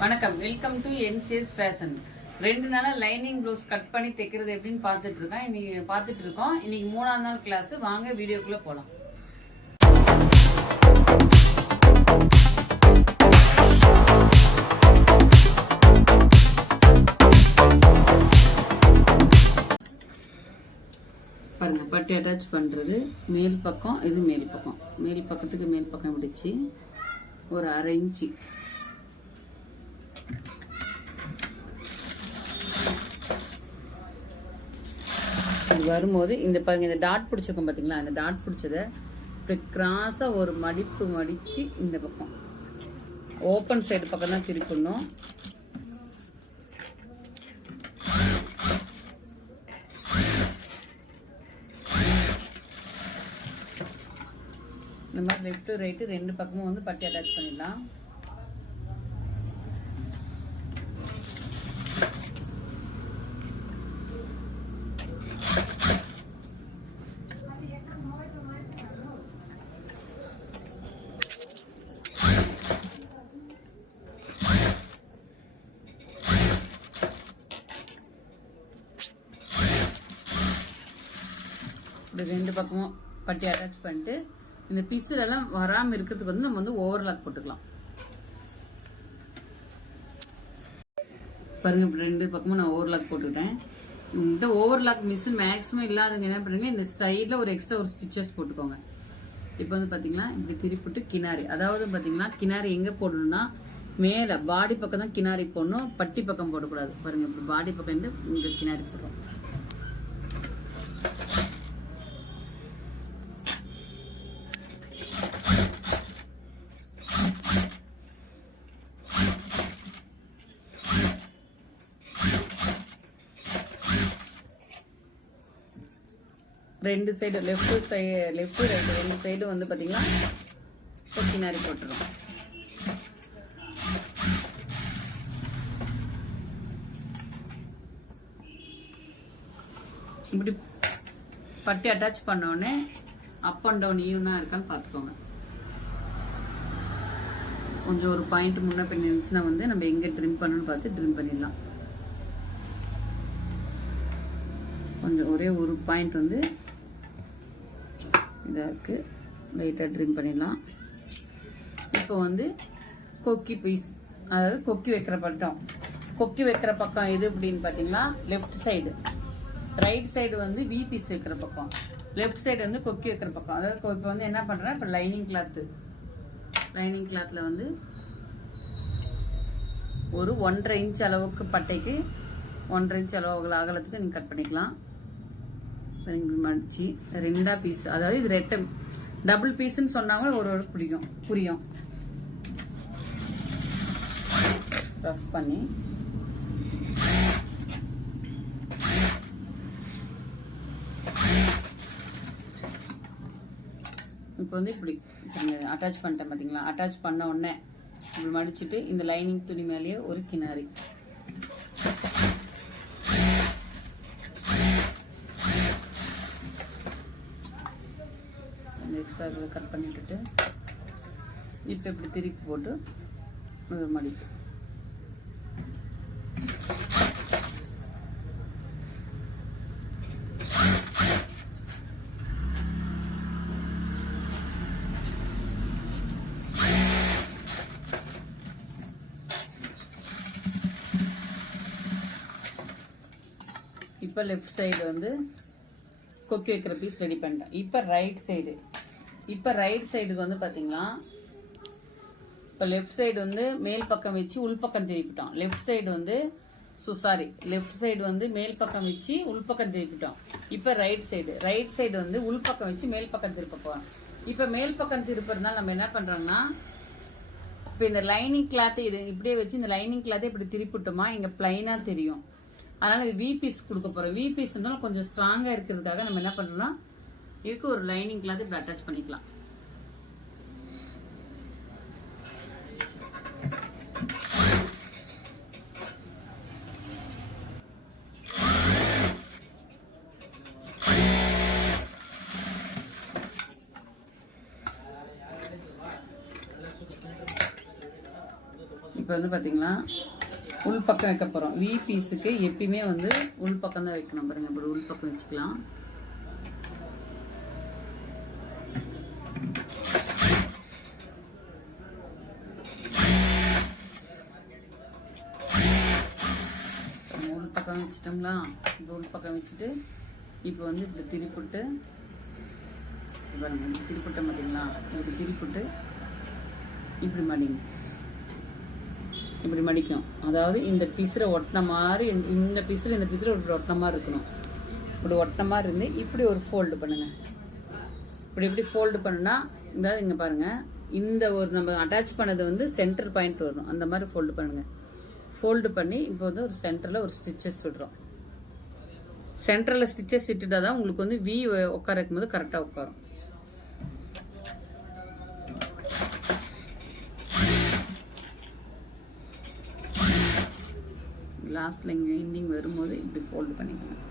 வணக்கம். Welcome to NCS fashion ரெண்டு நாளாக லைனிங் ப்ளவுஸ் கட் பண்ணி தைக்கிறது எப்படின்னு பார்த்துட்டு இருக்கோம். இன்னைக்கு பார்த்துட்டு இருக்கோம். இன்னைக்கு மூணாம் நாள் கிளாஸ் வாங்க வீடியோக்குள்ளே போகலாம் பாருங்கள் பட்டு அட்டாச் பண்ணுறது மேல் பக்கம் இது மேல் பக்கம். மேல் பக்கத்துக்கு மேல் பக்கம் பிடிச்சி ஒரு அரை இன்ச்சு. வரும்போது இந்த பாருங்க இந்த டாட் பிடிச்சிருக்கோம் பார்த்தீங்களா அந்த டாட் பிடிச்சத இப்படி கிராஸாக ஒரு மடிப்பு மடித்து இந்த பக்கம். ஓப்பன் சைடு பக்கம் தான் திருப்பிடணும் இந்த மாதிரி லெஃப்ட்டு ரைட்டு ரெண்டு பக்கமும் வந்து பட்டி அட்டாச் பண்ணிடலாம் இப்படி ரெண்டு பக்கமும் பட்டி அட்டாச் பண்ணிட்டு இந்த பிசுலெல்லாம் வராமல் இருக்கிறதுக்கு வந்து நம்ம வந்து ஓவர்லாக் போட்டுக்கலாம். பாருங்க ரெண்டு பக்கமும் நான் ஓவர்லாக் போட்டுக்கிட்டேன். உங்கள்கிட்ட ஓவர்லாக் மிஷின் மேக்ஸிமம் இல்லாதவங்க என்ன பண்ணுறீங்க இந்த சைடில் ஒரு எக்ஸ்ட்ரா ஒரு ஸ்டிச்சஸ் போட்டுக்கோங்க. இப்போ வந்து பார்த்தீங்கன்னா இப்படி திருப்பிட்டு கிணாரி அதாவது பார்த்தீங்கன்னா கிணாரி எங்கே போடணும்னா மேலே பாடி பக்கம் தான் கிணாரி போடணும் பட்டி பக்கம் போடக்கூடாது. பாருங்க இப்படி பாடி பக்கம் இருந்து இங்கே கிணாரி போடுறோம். ரெண்டு side left side left right ரெண்டு சைடும் வந்து பார்த்தீங்கன்னா கொக்கினாரி போட்டுருவோம் இப்படி பட்டி அட்டாச் பண்ணோடனே அப் அண்ட் டவுன் ஈவனாக இருக்கான்னு பார்த்துக்கோங்க கொஞ்சம் ஒரு பாயிண்ட் முன்ன பின்ன இருந்துச்சுன்னா வந்து நம்ம எங்கே ட்ரிம் பண்ணணும்னு பார்த்து ட்ரிம் பண்ணிடலாம். கொஞ்சம் ஒரே ஒரு பாயிண்ட் வந்து இதாக இருக்குது லைட்டாக ட்ரிம் பண்ணிடலாம். இப்போ வந்து கொக்கி பீஸ் அதாவது கொக்கி வைக்கிற பட்டம் கொக்கி வைக்கிற பக்கம் எது அப்படின்னு பார்த்தீங்கன்னா லெஃப்ட் சைடு ரைட் சைடு வந்து வி பீஸ் வைக்கிற பக்கம். லெஃப்ட் சைடு வந்து கொக்கி வைக்கிற பக்கம். அதாவது இப்போ வந்து என்ன பண்ணுறேன் இப்போ லைனிங் கிளாத்து லைனிங் கிளாத்தில் வந்து ஒரு ஒன்றரை இன்ச் அளவுக்கு பட்டைக்கு ஒன்றரை இன்ச் அளவு அகலத்துக்கு நீங்கள் கட் பண்ணிக்கலாம். மடித்து மடிச்சு ரெண்டா பீஸ் அதாவது இது ரெட்டை டபுள் பீஸ்ன்னு சொன்னாங்க ஒரு ஒரு பிடிக்கும். புரியும். ரஃப் பண்ணி. இப்போ வந்து இப்படி அட்டாச் பண்ணிட்டேன் பார்த்தீங்களா அட்டாச் பண்ண உடனே இப்படி மடிச்சுட்டு இந்த லைனிங் துணி மேலேயே ஒரு கிணறு. இந்த இருக்கிறத இதை கட் பண்ணிவிட்டுட்டு இப்போ இப்படி திருப்பி போட்டு முதல் மடிப்பு இப்போ லெஃப்ட் சைடு வந்து கொக்கி வைக்கிற பீஸ் ரெடி பண்ணிட்டேன். இப்போ ரைட் சைடு இப்போ ரைட் சைடுக்கு வந்து பார்த்தீங்கன்னா இப்போ லெஃப்ட் சைடு வந்து மேல் பக்கம் வச்சு உள்பக்கம் திருப்பிட்டோம். லெஃப்ட் சைடு வந்து ஸோ சாரி லெஃப்ட் சைடு வந்து மேல் பக்கம் வச்சு உள்பக்கம் திருப்பிட்டோம். இப்போ ரைட் சைடு ரைட் சைடு வந்து உள்பக்கம் வச்சு மேல் பக்கம் திருப்ப போகிறோம் இப்போ மேல் பக்கம் திருப்புறதுனால நம்ம என்ன பண்ணுறோம்னா இப்போ இந்த லைனிங் கிளாத்தை இது இப்படியே வச்சு இந்த லைனிங் கிளாத்தை இப்படி திருப்பிட்டோமா இங்கே பிளைனாக தெரியும். அதனால் இது வி பீஸ் கொடுக்க போகிறோம் வி பீஸ்னாலும் கொஞ்சம் ஸ்ட்ராங்காக இருக்கிறதுக்காக நம்ம என்ன பண்ணுறோம்னா இதுக்கு ஒரு லைனிங் கிளாத் இப்படி அட்டாச் பண்ணிக்கலாம். இப்போ வந்து பார்த்தீங்களா உள் பக்கம் வைக்க போகிறோம் வி பீஸுக்கு எப்பயுமே வந்து உள் பக்கம் தான் வைக்கணும் பாருங்கள் இப்படி உள் பக்கம் வச்சுக்கலாம். பக்கம் வச்சுட்டோங்களா இப்போ பக்கம் வச்சுட்டு இப்போ வந்து இப்படி திருப்பிட்டு இப்போ பாருங்க இப்படி பார்த்தீங்களா இப்படி திருப்பிட்டு இப்படி மடிங்க. இப்படி மடிக்கும். அதாவது இந்த பிசுரை ஒட்டின மாதிரி இந்த- இந்த இந்த பிசுறு இப்படி ஒட்டின மாதிரி இருக்கணும். இப்படி ஒட்டின மாதிரி இருந்து இப்படி ஒரு ஃபோல்டு பண்ணுங்கள் இப்படி இப்படி ஃபோல்டு பண்ணுனா இந்த இங்கே பாருங்கள் இந்த ஒரு நம்ம அட்டாச் பண்ணது வந்து சென்டர் பாயிண்ட் வரும். அந்த மாதிரி ஃபோல்டு பண்ணுங்கள் ஃபோல்டு பண்ணி இப்போ வந்து ஒரு சென்டரில் ஒரு ஸ்டிச்சஸ் விடுறோம். சென்டரில் ஸ்டிச்சஸ் இட்டுட்டா தான் உங்களுக்கு வந்து வி உட்கார வைக்கும்போது கரெக்டாக உட்காரும். லாஸ்ட்டில் இங்கே எண்டிங் வரும்போது இப்படி ஃபோல்டு பண்ணிக்கணும்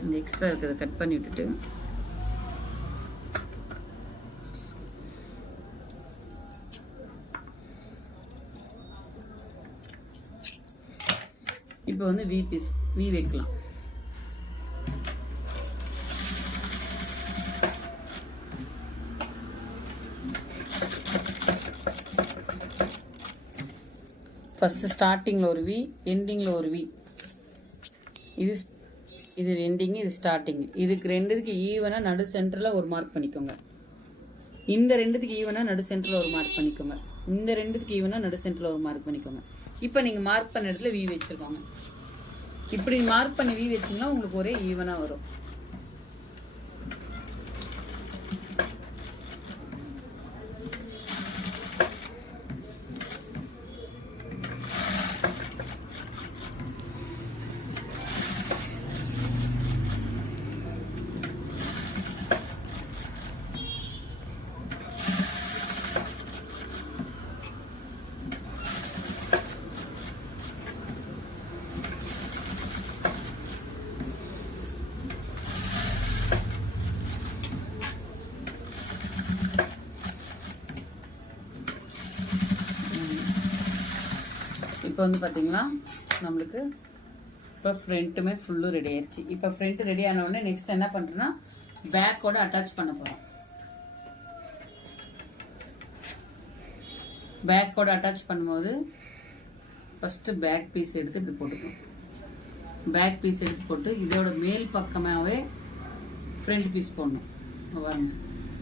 இந்த எக்ஸ்ட்ரா இருக்கிறத கட் பண்ணி விட்டுட்டு. இப்போ வந்து வி பீஸ் வி வைக்கலாம். ஃபஸ்ட்டு ஸ்டார்டிங்கில் ஒரு வி எண்டிங்கில் ஒரு வி இது இது எண்டிங் இது ஸ்டார்டிங் இதுக்கு ரெண்டுத்துக்கு ஈவனாக நடு சென்டரில் ஒரு மார்க் பண்ணிக்கோங்க. இந்த ரெண்டுத்துக்கு ஈவனாக நடு சென்டரில் ஒரு மார்க் பண்ணிக்கோங்க. இந்த ரெண்டுத்துக்கு ஈவனாக நடு சென்டரில் ஒரு மார்க் பண்ணிக்கோங்க. இப்போ நீங்கள் மார்க் பண்ண இடத்துல வி வச்சுருக்கோங்க. இப்படி மார்க் பண்ணி வி வச்சிங்கன்னா உங்களுக்கு ஒரே ஈவனாக வரும். இப்போ வந்து பார்த்திங்கன்னா நம்மளுக்கு இப்போ ஃப்ரண்ட்டுமே ஃபுல்லும் ரெடி ஆயிடுச்சு இப்போ ஃப்ரண்ட் ரெடி ஆனவுடனே நெக்ஸ்ட் என்ன பண்ணுறோன்னா பேக்கோட அட்டாச் பண்ண போகிறோம் பேக்கோட அட்டாச் பண்ணும்போது ஃபஸ்ட்டு பேக் பீஸ் எடுத்து இப்படி போட்டுக்கணும். பேக் பீஸ் எடுத்து போட்டு இதோட மேல் பக்கமாகவே ஃப்ரண்ட் பீஸ் போடணும். பாருங்க.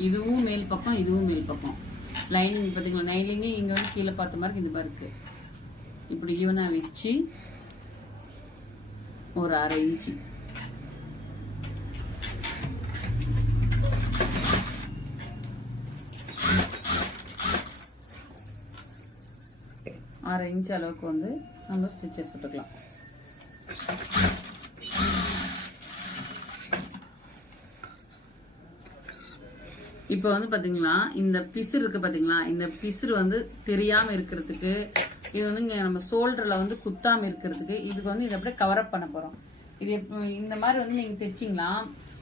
இதுவும் மேல் பக்கம் இதுவும் மேல் பக்கம். லைனிங் பார்த்தீங்களா லைனிங்கே இங்கே வந்து கீழே பார்த்த மாதிரி இந்த மாதிரி இருக்குது இப்படி ஈவனாக வச்சு ஒரு அரை இன்ச்சு. அரை இன்ச்சு அளவுக்கு வந்து நம்ம ஸ்டிச்சஸ் விட்டுக்கலாம் இப்போ வந்து பார்த்தீங்களா இந்த பிசுறு இருக்குது பார்த்தீங்களா இந்த பிசுறு வந்து தெரியாமல் இருக்கிறதுக்கு இது வந்து இங்கே நம்ம ஷோல்டரில் வந்து குத்தாமல் இருக்கிறதுக்கு இதுக்கு வந்து இதை அப்படியே கவரப் பண்ண போகிறோம் இது இந்த மாதிரி வந்து நீங்கள் தைச்சிங்களா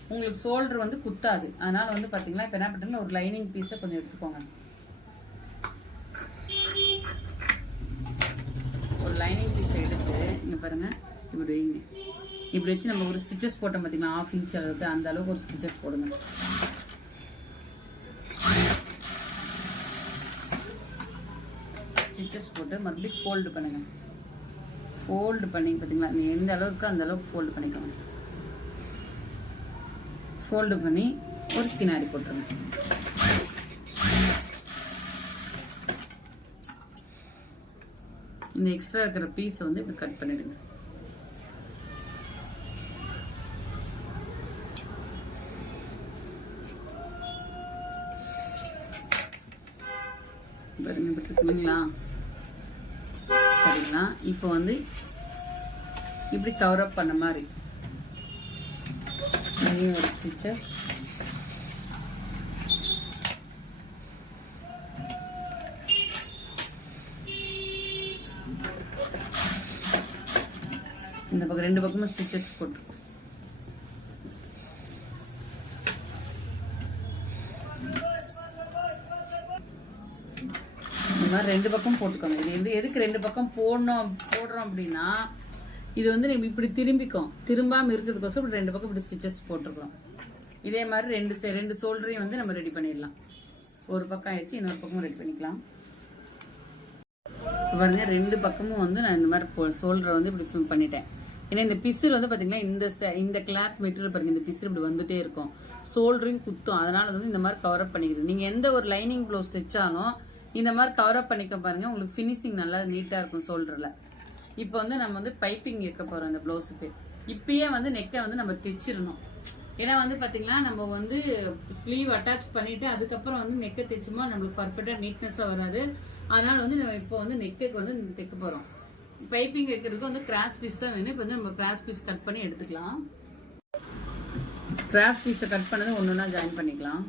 உங்களுக்கு ஷோல்டர் வந்து குத்தாது. அதனால் வந்து பார்த்தீங்கன்னா இப்போ என்ன பண்ணுறீங்கன்னா ஒரு லைனிங் பீஸை கொஞ்சம் எடுத்துக்கோங்க. ஒரு லைனிங் பீஸை எடுத்து இங்கே பாருங்கள் இப்படி வைங்க. இப்படி வச்சு நம்ம ஒரு ஸ்டிச்சஸ் போட்டோம் பார்த்தீங்கன்னா ஆஃப் இன்ச் அளவுக்கு அந்த அளவுக்கு ஒரு ஸ்டிச்சஸ் போடுங்க ஸ்டிச்சஸ் போட்டு மறுபடியும் ஃபோல்டு பண்ணுங்கள் ஃபோல்டு பண்ணி பார்த்தீங்களா? நீ எந்த அளவுக்கு அந்த அளவுக்கு ஃபோல்டு பண்ணிக்கோங்க. ஃபோல்டு பண்ணி ஒரு கினாரி போட்டுருங்க. இந்த எக்ஸ்ட்ரா இருக்கிற பீஸை வந்து இப்படி கட் பண்ணிடுங்க. பாருங்க இப்போ வந்து இப்படி கவர் அப் பண்ண மாதிரி. ஒரு ஸ்டிச்சஸ் இந்த பக்கம் ரெண்டு பக்கமும் ஸ்டிச்சஸ் போட்டுருக்கோம் அது ரெண்டு பக்கம் போட்டுக்கோங்க. இது வந்து எதுக்கு ரெண்டு பக்கம் போடணும் போடுறோம் அப்படின்னா இது வந்து நம்ம இப்படி திரும்பிக்கும். திரும்பாமல் இருக்கிறதுக்கோசம் இப்படி ரெண்டு பக்கம் இப்படி ஸ்டிச்சஸ் போட்டிருக்கிறோம் இதே மாதிரி ரெண்டு ரெண்டு சோல்டரையும் வந்து நம்ம ரெடி பண்ணிடலாம். ஒரு பக்கம் ஆயிடுச்சு இன்னொரு பக்கமும் ரெடி பண்ணிக்கலாம். பாருங்க ரெண்டு பக்கமும் வந்து நான் இந்த மாதிரி ஷோல்டரை சோல்டரை வந்து இப்படி ஃபில் பண்ணிட்டேன். ஏன்னா இந்த பிசில் வந்து பார்த்தீங்கன்னா இந்த இந்த கிளாத் மெட்டீரியல் பாருங்க இந்த பிசில் இப்படி வந்துட்டே இருக்கும். சோல்டரையும் குத்தும். அதனால வந்து இந்த மாதிரி கவர் அப் பண்ணிக்கிறது. நீங்கள் எந்த ஒரு லைனிங் ப்ளவுஸ் தைச்சாலும் இந்த மாதிரி கவர் அப் பண்ணிக்க பாருங்க. உங்களுக்கு ஃபினிஷிங் நல்லா நீட்டாக இருக்கும் ஷோல்டரில் இப்போ வந்து நம்ம வந்து பைப்பிங் வைக்க போகிறோம் இந்த ப்ளவுஸுக்கு இப்பயே வந்து நெக்கை வந்து நம்ம தைச்சிடணும். ஏன்னா வந்து பாத்தீங்கன்னா நம்ம வந்து ஸ்லீவ் அட்டாச் பண்ணிட்டு அதுக்கப்புறம் வந்து நெக்கை தைச்சோமா நம்மளுக்கு பர்ஃபெக்டாக நீட்னஸாக வராது. அதனால வந்து நம்ம இப்போ வந்து நெக்குக்கு வந்து தைக்க போகிறோம் பைப்பிங் வைக்கிறதுக்கு வந்து கிராஸ் பீஸ் தான் வேணும். இப்போ வந்து நம்ம கிராஸ் பீஸ் கட் பண்ணி எடுத்துக்கலாம். கிராஸ் பீஸை கட் பண்ணது ஒன்று ஒன்றா ஜாயின் பண்ணிக்கலாம்.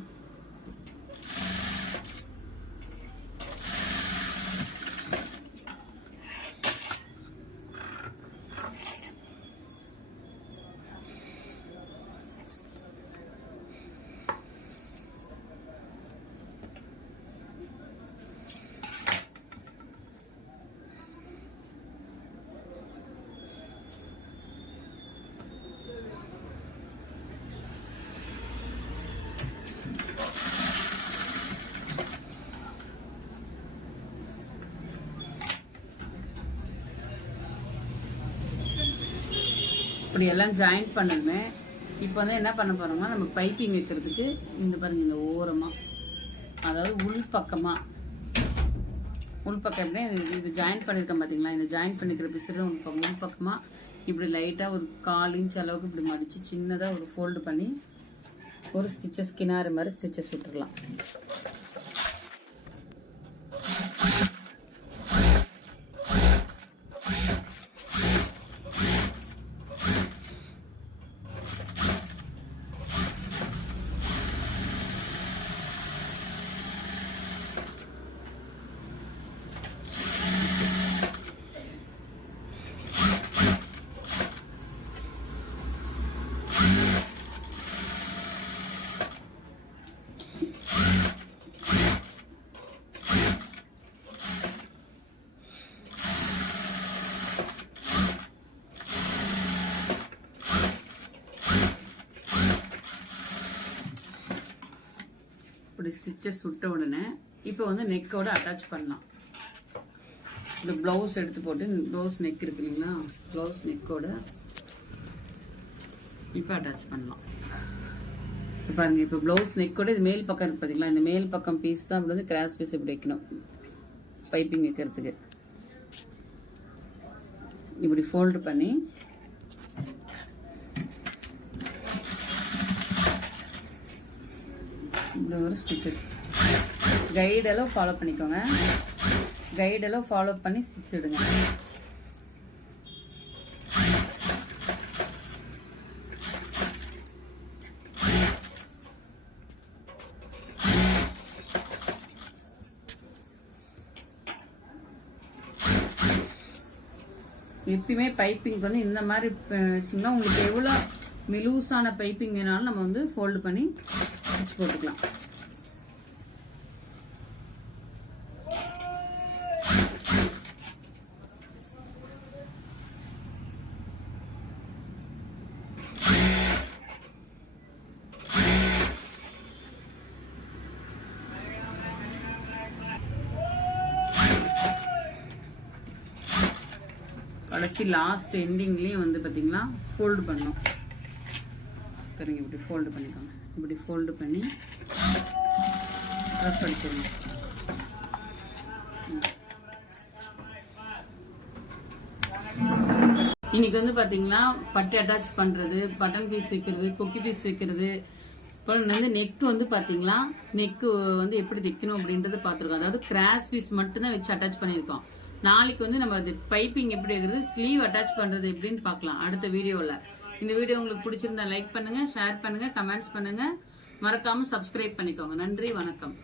இப்படி எல்லாம் ஜாயின் பண்ணணுமே இப்போ வந்து என்ன பண்ண போறோம்னா நம்ம பைப்பிங் வைக்கிறதுக்கு இந்த பாருங்க இந்த ஓரமாக அதாவது உள் பக்கமாக உள் பக்கம் எப்படின்னா இது இது ஜாயின் பண்ணியிருக்கேன் பார்த்தீங்களா இந்த ஜாயின் பண்ணிக்கிற பிசுறு உள் பக்கம். உள் பக்கமாக இப்படி லைட்டாக ஒரு கால் இன்ச் அளவுக்கு இப்படி மடித்து சின்னதாக ஒரு ஃபோல்டு பண்ணி ஒரு ஸ்டிச்சஸ் கிணாறு மாதிரி ஸ்டிச்சஸ் விட்டுடலாம் ஸ்டிச்சஸ் விட்ட உடனே இப்போ வந்து நெக்கோட அட்டாச் பண்ணலாம். இந்த ப்ளவுஸ் எடுத்து போட்டு ப்ளவுஸ் நெக் இருக்கு இல்லைங்களா? ப்ளவுஸ் நெக்கோட இப்போ அட்டாச் பண்ணலாம். இப்போ பாருங்க இப்போ ப்ளவுஸ் நெக்கோட இது மேல் பக்கம் இருக்கு பார்த்தீங்களா இந்த மேல் பக்கம் பீஸ் தான் அப்படி வந்து கிராஸ் பீஸ் இப்படி வைக்கணும். பைப்பிங் வைக்கிறதுக்கு. இப்படி ஃபோல்டு பண்ணி இது ஒரு ஸ்டிச்சஸ் கைடெல்லாம் ஃபாலோ பண்ணிக்கோங்க. கைடெல்லாம் ஃபாலோ பண்ணி ஸ்டிச் இடுங்க எப்பயுமே பைப்பிங் வந்து இந்த மாதிரி வச்சிங்கன்னா உங்களுக்கு எவ்வளோ மிலூஸான பைப்பிங் வேணாலும் நம்ம வந்து ஃபோல்டு பண்ணி ஸ்டிச் போட்டுக்கலாம். கடைசி லாஸ்ட் எண்டிங்லேயும் வந்து பார்த்தீங்கன்னா ஃபோல்டு பண்ணும் பாருங்க இப்படி ஃபோல்டு பண்ணிக்கோங்க. இப்படி ஃபோல்டு பண்ணி ட்ரெஸ் அடிச்சிடணும் இன்னைக்கு வந்து பார்த்திங்கன்னா பட்டு அட்டாச் பண்ணுறது பட்டன் பீஸ் வைக்கிறது கொக்கி பீஸ் வைக்கிறது. அப்புறம் வந்து நெக்கு வந்து பாத்தீங்களா நெக்கு வந்து எப்படி தைக்கணும் அப்படின்றத பார்த்துருக்கோம். அதாவது கிராஸ் பீஸ் மட்டும்தான் வச்சு அட்டாச் பண்ணியிருக்கோம். நாளைக்கு வந்து நம்ம பைப்பிங் எப்படி இருக்கிறது ஸ்லீவ் அட்டாச் பண்றது எப்படின்னு பார்க்கலாம் அடுத்த வீடியோவில் இந்த வீடியோ உங்களுக்கு பிடிச்சிருந்தா லைக் பண்ணுங்க ஷேர் பண்ணுங்க கமெண்ட்ஸ் பண்ணுங்க. மறக்காம சப்ஸ்கிரைப் பண்ணிக்கோங்க. நன்றி வணக்கம்.